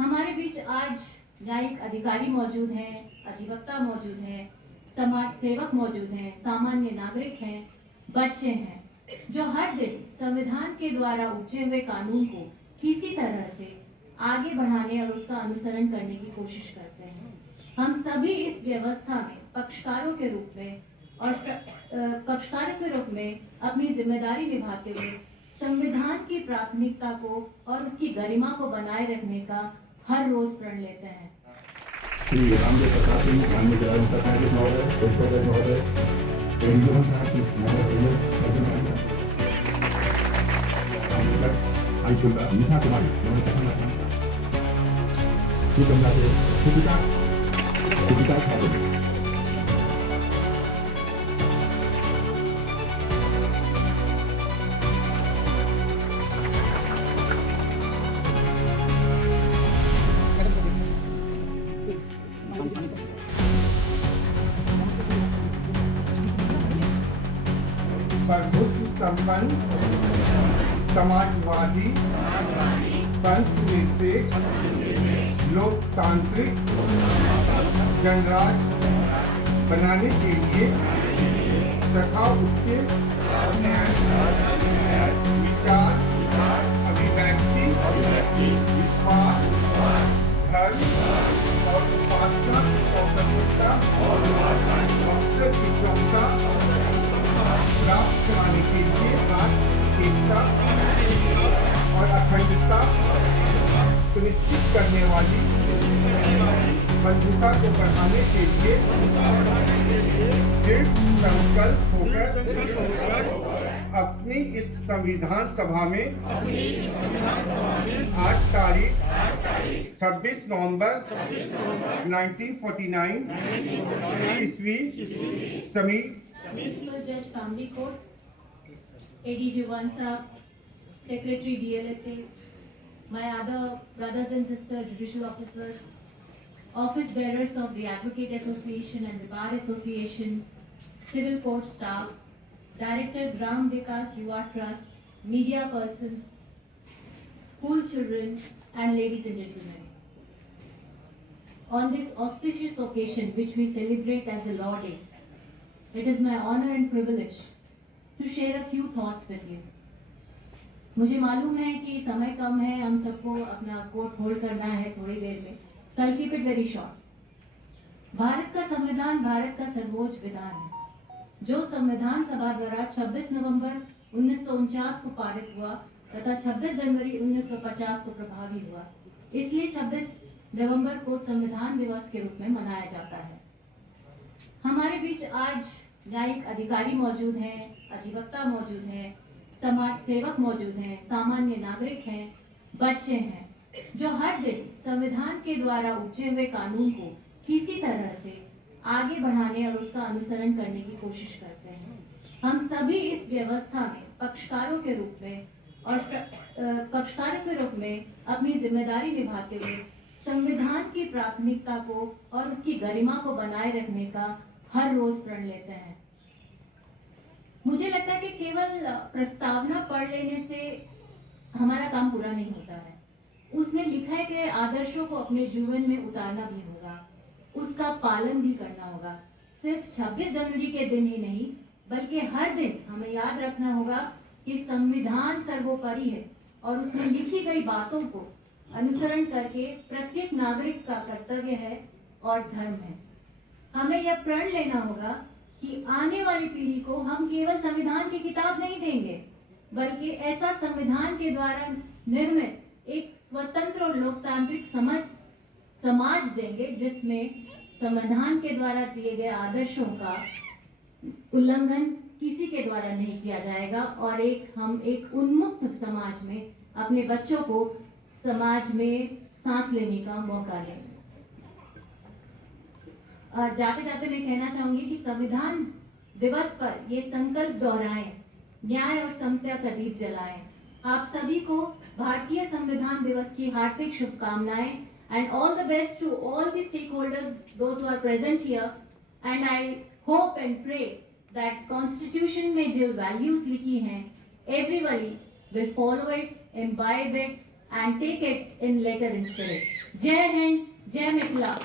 हमारे बीच आज न्यायिक अधिकारी मौजूद हैं, अधिवक्ता मौजूद हैं, समाज सेवक मौजूद हैं, सामान्य नागरिक हैं, बच्चे हैं, जो हर दिन संविधान के द्वारा उपजे हुए कानून को किसी तरह से आगे बढ़ाने और उसका अनुसरण करने की कोशिश करते हैं। हम सभी इस व्यवस्था में पक्षकारों के रूप में अपनी जिम्मेदारी निभाते हुए संविधान की प्राथमिकता को और उसकी गरिमा को बनाए रखने का हर रोज प्रण लेते हैं। श्री रामदेव प्रसाद सिंह, माननीय जिला सरकार महोदय, एडीजीपी साहब निशा कुमारी, सुपिता ठाकुर। प्रबुद्ध संपन्न समाजवादी संतनिरपेक्ष लोकतांत्रिक गणराज्य बनाने के लिए तथा उसके विचार, अभिव्यक्ति, विश्वास, धर्म और उपासना स्वतंत्रता मकसद की क्षमता प्राप्त कराने के लिए राष्ट्र एकता और अखंडता सुनिश्चित करने वाली बंधुता को बढ़ाने के लिए दृढ़ संकल्प होकर अपनी इस संविधान सभा में आज तारीख 26 नवंबर 1949 ईस्वी समीप Municipal Judge Family Court, ADG Vansa, Secretary DLSA, my other brothers and sisters, judicial officers, office bearers of the Advocate Association and the Bar Association, civil court staff, Director Gram Vikas Yuva Trust, media persons, school children, and ladies and gentlemen. On this auspicious occasion which we celebrate as the Law Day, it is my honor and privilege to share a few thoughts with you. मुझे मालूम है कि समय कम है, हम सबको अपना coat hold करना है थोड़ी देर में, so I'll keep it very short. Bharat का संविधान भारत का सर्वोच्च विधान है, जो संविधान सभा द्वारा 26 नवंबर 1949 को पारित हुआ तथा 26 जनवरी 1950 को प्रभावी हुआ। इसलिए 26 नवंबर को संविधान दिवस के रूप में मनाया जाता है। हमारे बीच आज न्यायिक अधिकारी मौजूद हैं, अधिवक्ता मौजूद हैं, समाज सेवक मौजूद हैं, सामान्य नागरिक हैं, बच्चे हैं, जो हर दिन संविधान के द्वारा उपजे हुए कानून को किसी तरह से आगे बढ़ाने और उसका अनुसरण करने की कोशिश करते हैं। हम सभी इस व्यवस्था में पक्षकारों के रूप में अपनी जिम्मेदारी निभाते हुए संविधान की प्राथमिकता को और उसकी गरिमा को बनाए रखने का हर रोज प्रण लेते हैं। मुझे लगता है कि केवल प्रस्तावना पढ़ लेने से हमारा काम पूरा नहीं होता है, उसमें लिखे गए आदर्शों को अपने जीवन में उतारना भी होगा, उसका पालन भी करना होगा। सिर्फ 26 जनवरी के दिन ही नहीं, बल्कि हर दिन हमें याद रखना होगा कि संविधान सर्वोपरि है और उसमें लिखी गई बातों को अनुसरण करके प्रत्येक नागरिक का कर्तव्य है और धर्म है। हमें यह प्रण लेना होगा कि आने वाली पीढ़ी को हम केवल संविधान की किताब नहीं देंगे, बल्कि ऐसा संविधान के द्वारा निर्मित एक स्वतंत्र और लोकतांत्रिक समाज देंगे जिसमें संविधान के द्वारा दिए गए आदर्शों का उल्लंघन किसी के द्वारा नहीं किया जाएगा और हम एक उन्मुक्त समाज में अपने बच्चों को समाज में सांस लेने का मौका देंगे। जाते जाते मैं कहना चाहूंगी कि संविधान दिवस पर ये संकल्प दोहराएं, न्याय और समता का दीप जलाएं। आप सभी को भारतीय संविधान दिवस की हार्दिक शुभकामनाएं and all the best to all the stakeholders, those who are present here, and I hope and pray that Constitution में जो values लिखी हैं, everybody will follow it, imbibe it and take it in letter and spirit. जय हिंद, जय मिथिला।